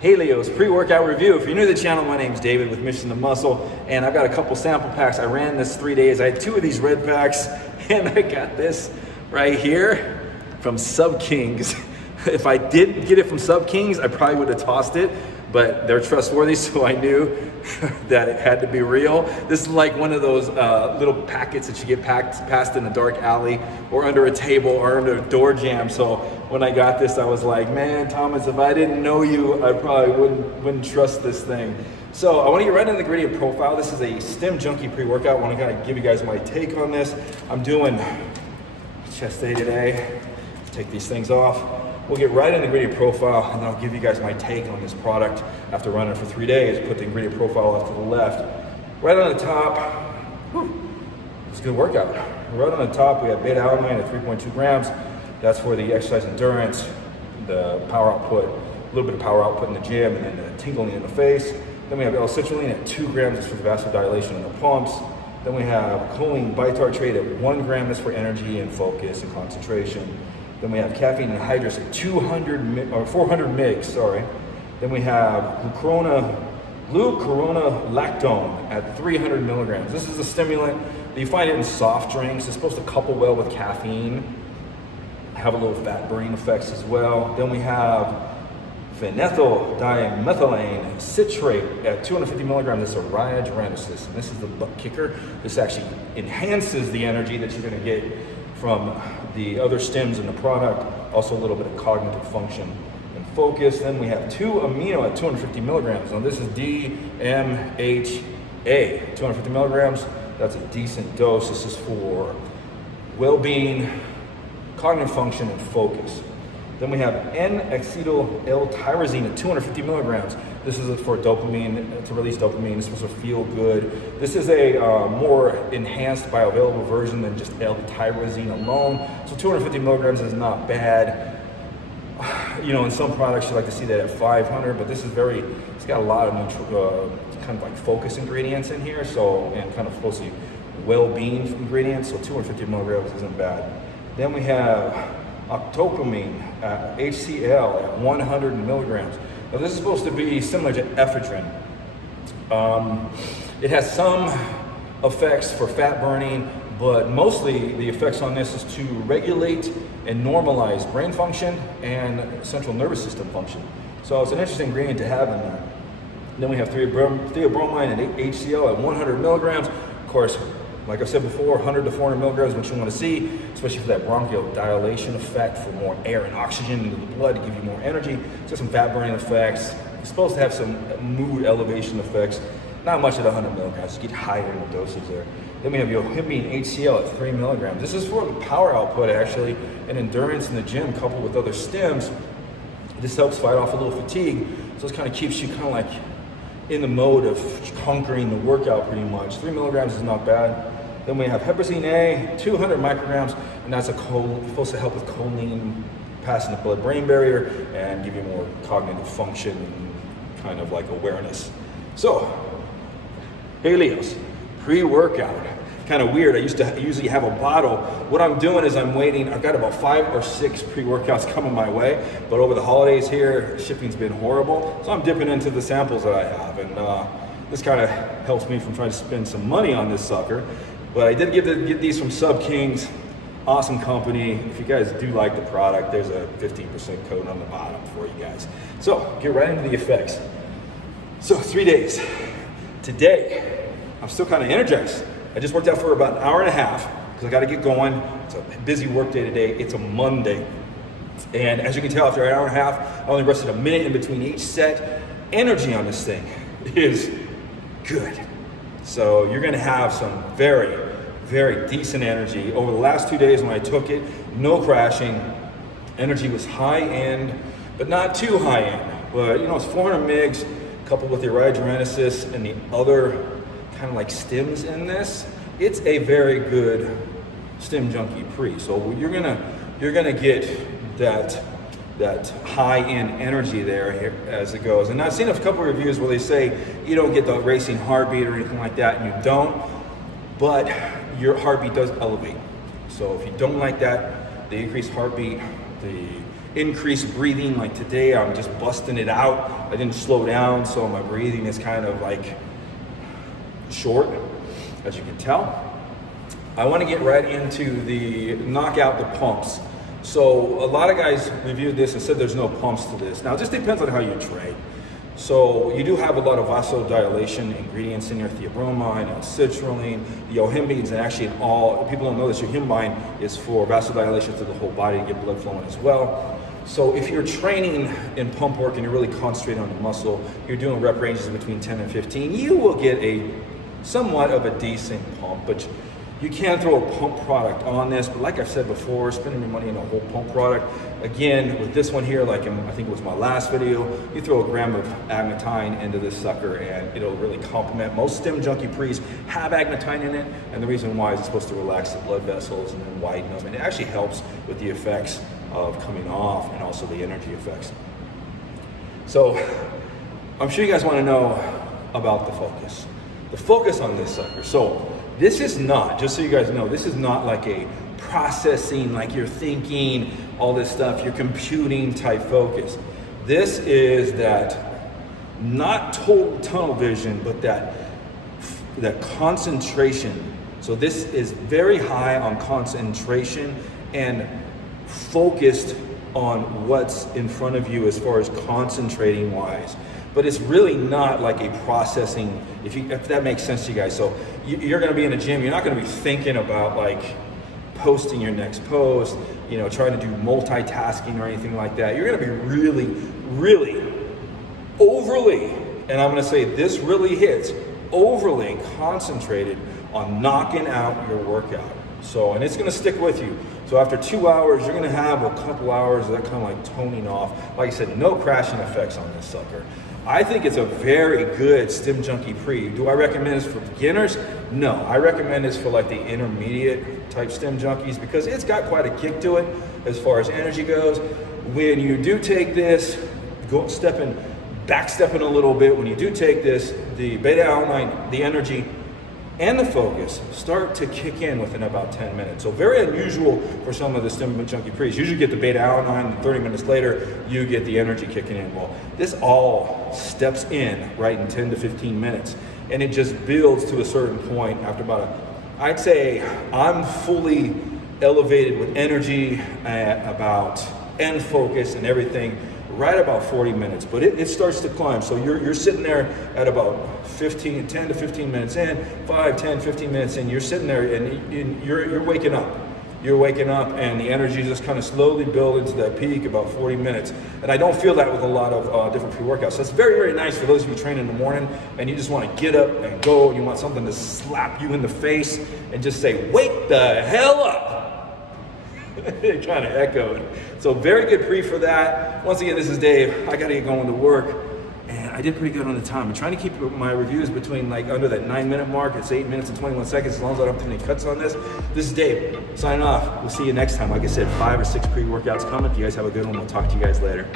Helios pre-workout review. If you're new to the channel, my name's David with Mission to Muscle, and I've got a couple sample packs. I ran this 3 days. I had 2 of these red packs, and I got this right here from Sub Kings. If I didn't get it from Sub Kings, I probably would have tossed it, but they're trustworthy, so I knew that it had to be real. This is like one of those little packets that you get passed in a dark alley or under a table or under a door jamb. So when I got this, I was like, man, Thomas, if I didn't know you, I probably wouldn't trust this thing. So I want to get right into the ingredient profile. This is a Stim Junkie pre-workout. I want to kind of give you guys my take on this. I'm doing chest day today. Let's take these things off. We'll get right into the ingredient profile, and then I'll give you guys my take on this product after running it for 3 days. Put the ingredient profile off to the left. Right on the top, it's a good workout. Right on the top, we have beta alanine at 3.2 grams. That's for the exercise endurance, the power output, a little bit of power output in the gym, and then the tingling in the face. Then we have L-citrulline at 2 grams, that's for the vasodilation in the pumps. Then we have choline bitartrate at 1 gram, that's for energy and focus and concentration. Then we have caffeine anhydrous at 400 mg, sorry. Then we have glucuronolactone at 300 milligrams. This is a stimulant. You find it in soft drinks. It's supposed to couple well with caffeine, have a little fat burning effects as well. Then we have phenylethyl dimethylane citrate at 250 milligrams. This is a rhyogenesis, and this is the butt kicker. This actually enhances the energy that you're gonna get from the other stims in the product, also a little bit of cognitive function and focus. Then we have 2-amino at 250 milligrams. Now this is DMHA, 250 milligrams. That's a decent dose. This is for well-being, cognitive function, and focus. Then we have N-acetyl L-tyrosine at 250 milligrams. This is for dopamine, to release dopamine. It's supposed to feel good. This is a more enhanced bioavailable version than just L-tyrosine alone. So 250 milligrams is not bad. You know, in some products you like to see that at 500, but this is it's got a lot of kind of like focus ingredients in here, so, and kind of supposedly well-being ingredients, so 250 milligrams isn't bad. Then we have octopamine, HCl at 100 milligrams. Now this is supposed to be similar to ephedrine. It has some effects for fat burning, but mostly the effects on this is to regulate and normalize brain function and central nervous system function. So it's an interesting ingredient to have in there. Then we have theobromine and HCl at 100 milligrams. Of course, like I said before, 100 to 400 milligrams is what you want to see, especially for that bronchodilation effect, for more air and oxygen into the blood to give you more energy. It's got some fat burning effects. It's supposed to have some mood elevation effects. Not much at 100 milligrams, you get higher in the dosage there. Then we have yohimbine HCl at 3 milligrams. This is for the power output actually, and endurance in the gym coupled with other stims. This helps fight off a little fatigue, so it kind of keeps you kind of like in the mode of conquering the workout pretty much. 3 milligrams is not bad. Then we have heparin A, 200 micrograms, and that's supposed to help with choline passing the blood-brain barrier and give you more cognitive function and kind of like awareness. So, Helios, pre-workout. Kind of weird, I usually have a bottle. What I'm doing is I'm waiting. I've got about 5 or 6 pre-workouts coming my way, but over the holidays here, shipping's been horrible. So I'm dipping into the samples that I have, and this kind of helps me from trying to spend some money on this sucker. But I did get these from Sub Kings, awesome company. If you guys do like the product, there's a 15% code on the bottom for you guys. So get right into the effects. So 3 days. Today, I'm still kind of energized. I just worked out for about an hour and a half because I got to get going. It's a busy work day today. It's a Monday. And as you can tell, after an hour and a half, I only rested a minute in between each set. Energy on this thing is good. So you're gonna have some very, very decent energy. Over the last 2 days when I took it, no crashing. Energy was high end, but not too high end. But you know, it's 400 mgs coupled with the rhyogenesis and the other kind of like stims in this. It's a very good Stim Junkie pre. So you're gonna get that high-end energy there here as it goes. And I've seen a couple of reviews where they say you don't get the racing heartbeat or anything like that, and you don't, but your heartbeat does elevate. So if you don't like that, the increased heartbeat, the increased breathing. Like today, I'm just busting it out. I didn't slow down, so my breathing is kind of like short, as you can tell. I want to get right into the knockout the pumps. So a lot of guys reviewed this and said there's no pumps to this. Now, it just depends on how you train. So you do have a lot of vasodilation ingredients in your theobromine, citrulline, the yohimbines, and actually all, people don't know this, yohimbine is for vasodilation through the whole body to get blood flowing as well. So if you're training in pump work and you're really concentrating on the muscle, you're doing rep ranges between 10 and 15, you will get a somewhat of a decent pump, but you can throw a pump product on this. But like I've said before, spending your money on a whole pump product, again, with this one here, like I think it was my last video, you throw a gram of agmatine into this sucker and it'll really complement. Most stim junkie pre's have agmatine in it, and the reason why is it's supposed to relax the blood vessels and then widen them, and it actually helps with the effects of coming off and also the energy effects. So I'm sure you guys want to know about the focus. The focus on this sucker. So this is not, just so you guys know, this is not like a processing, like you're thinking, all this stuff, you're computing type focus. This is that not total tunnel vision, but that concentration. So this is very high on concentration and focused on what's in front of you as far as concentrating wise. But it's really not like a processing, if that makes sense to you guys. So you're gonna be in a gym, you're not gonna be thinking about like posting your next post, you know, trying to do multitasking or anything like that. You're gonna be really, really overly, and I'm gonna say this really hits, overly concentrated on knocking out your workout. So, and it's gonna stick with you. So after 2 hours, you're gonna have a couple hours of that kind of like toning off. Like I said, no crashing effects on this sucker. I think it's a very good stim junkie pre. Do I recommend this for beginners? No, I recommend this for like the intermediate type stim junkies because it's got quite a kick to it as far as energy goes. When you do take this, backstepping a little bit, when you do take this, the beta alanine, the energy, and the focus start to kick in within about 10 minutes. So very unusual for some of the stim junkie pre's. Usually get the beta alanine, and 30 minutes later, you get the energy kicking in. Well, this all steps in right in 10 to 15 minutes. And it just builds to a certain point after I'd say I'm fully elevated with energy and focus and everything right about 40 minutes, but it starts to climb. So you're sitting there at about 10 to 15 minutes in, 5, 10, 15 minutes in, you're sitting there and you're waking up. You're waking up and the energy just kind of slowly build into that peak about 40 minutes. And I don't feel that with a lot of different pre-workouts. So it's very, very nice for those of you training in the morning and you just want to get up and go and you want something to slap you in the face and just say, wake the hell up. They're trying to echo it. So very good pre for that. Once again, this is Dave. I gotta get going to work. And I did pretty good on the time. I'm trying to keep my reviews between like under that 9-minute mark. It's 8 minutes and 21 seconds as long as I don't have any cuts on this. This is Dave, signing off. We'll see you next time. Like I said, 5 or 6 pre-workouts coming. If you guys have a good one, we'll talk to you guys later.